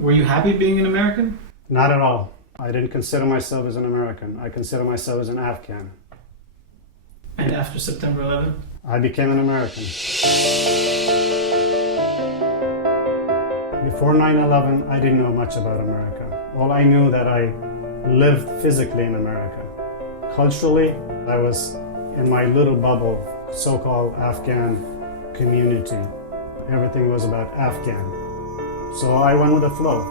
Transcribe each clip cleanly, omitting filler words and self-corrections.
Were you happy being an American? Not at all. I didn't consider myself as an American. I consider myself as an Afghan. And after September 11th? I became an American. Before 9/11, I didn't know much about America. All I knew that I lived physically in America. Culturally, I was in my little bubble, so-called Afghan community. Everything was about Afghan. So I went with the flow.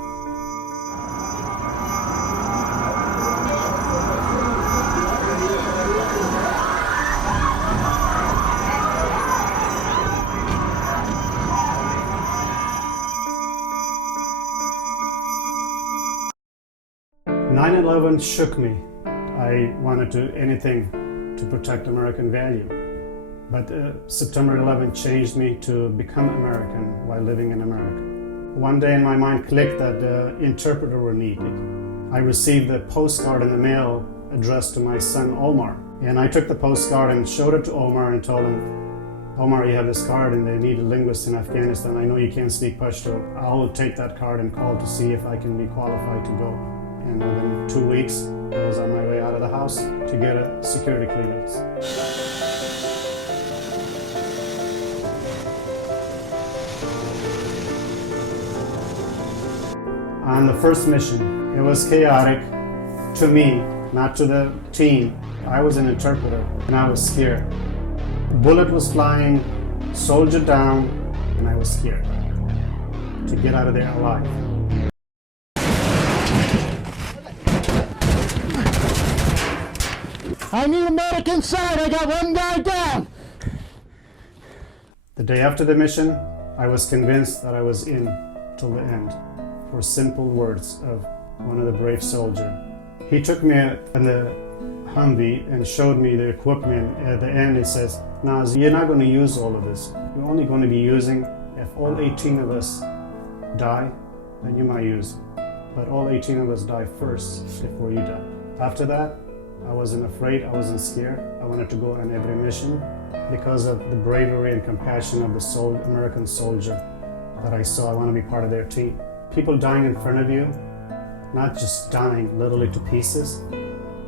Nine 9/11 shook me. I wanted to do anything to protect American value. But September 11 changed me to become American while living in America. One day in my mind clicked that the interpreter were needed. I received a postcard in the mail addressed to my son Omar. And I took the postcard and showed it to Omar and told him, Omar, you have this card and they need a linguist in Afghanistan. I know you can't speak Pashto. I will take that card and call to see if I can be qualified to go. And within 2 weeks, I was on my way out of the house to get a security clearance. On the first mission, it was chaotic to me, not to the team. I was an interpreter and I was scared. Bullet was flying, soldier down, and I was scared to get out of there alive. I need a medic inside. I got one guy down. The day after the mission, I was convinced that I was in till the end. For simple words of one of the brave soldiers. He took me in the Humvee and showed me the equipment. At the end it says, Naz, you're not going to use all of this. You're only going to be using, if all 18 of us die, then you might use it. But all 18 of us die first before you die. After that, I wasn't afraid, I wasn't scared. I wanted to go on every mission because of the bravery and compassion of the American soldier that I saw. I want to be part of their team. People dying in front of you, not just dying literally to pieces,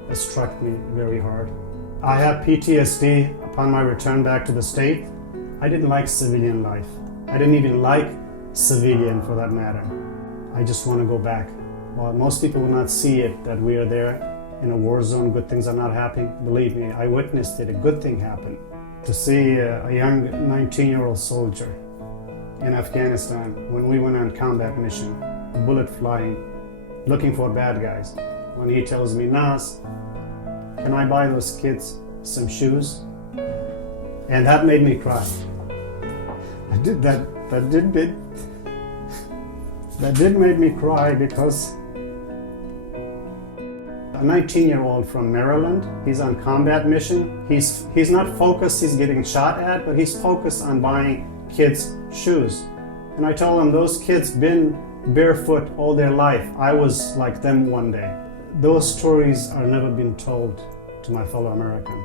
it struck me very hard. I have PTSD upon my return back to the state. I didn't like civilian life. I didn't even like civilian for that matter. I just want to go back. While most people will not see it, that we are there in a war zone, good things are not happening. Believe me, I witnessed it, a good thing happened. To see a young 19-year-old soldier in Afghanistan, when we went on combat mission, bullet flying, looking for bad guys. When he tells me, Nas, can I buy those kids some shoes? And that made me cry. That did make me cry because a 19-year-old from Maryland, he's on combat mission. He's not focused, he's getting shot at, but he's focused on buying kids shoes. And I told him those kids been barefoot all their life. I was like them one day. Those stories are never been told to my fellow American.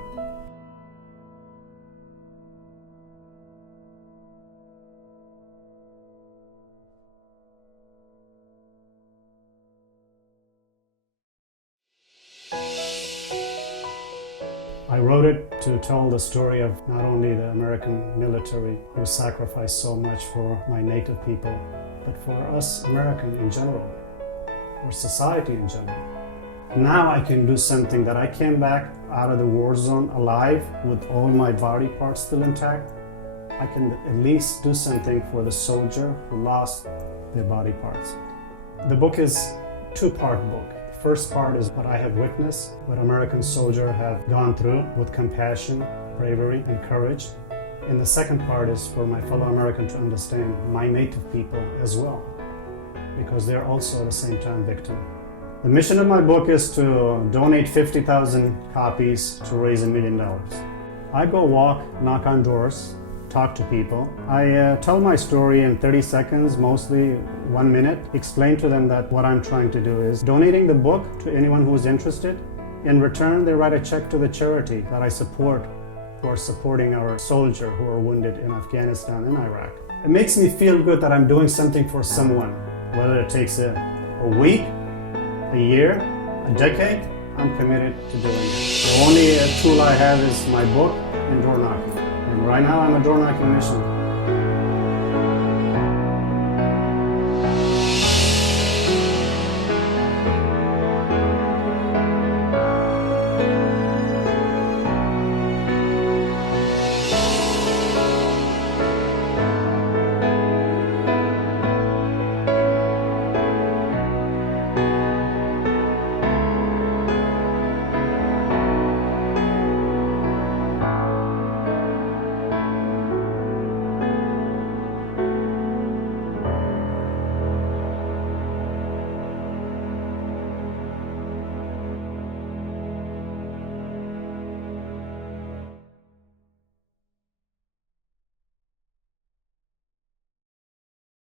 I wrote it to tell the story of not only the American military who sacrificed so much for my native people, but for us American in general, or society in general. Now I can do something that I came back out of the war zone alive with all my body parts still intact. I can at least do something for the soldier who lost their body parts. The book is a two-part book. The first part is what I have witnessed, what American soldiers have gone through with compassion, bravery, and courage. And the second part is for my fellow American to understand my native people as well, because they're also at the same time victims. The mission of my book is to donate 50,000 copies to raise $1 million. I go walk, knock on doors, talk to people. I tell my story in 30 seconds, mostly 1 minute, explain to them that what I'm trying to do is donating the book to anyone who is interested. In return, they write a check to the charity that I support for supporting our soldiers who are wounded in Afghanistan and Iraq. It makes me feel good that I'm doing something for someone. Whether it takes a week, a year, a decade, I'm committed to doing it. The only tool I have is my book and door knocking. And right now I'm a door knocking missionary.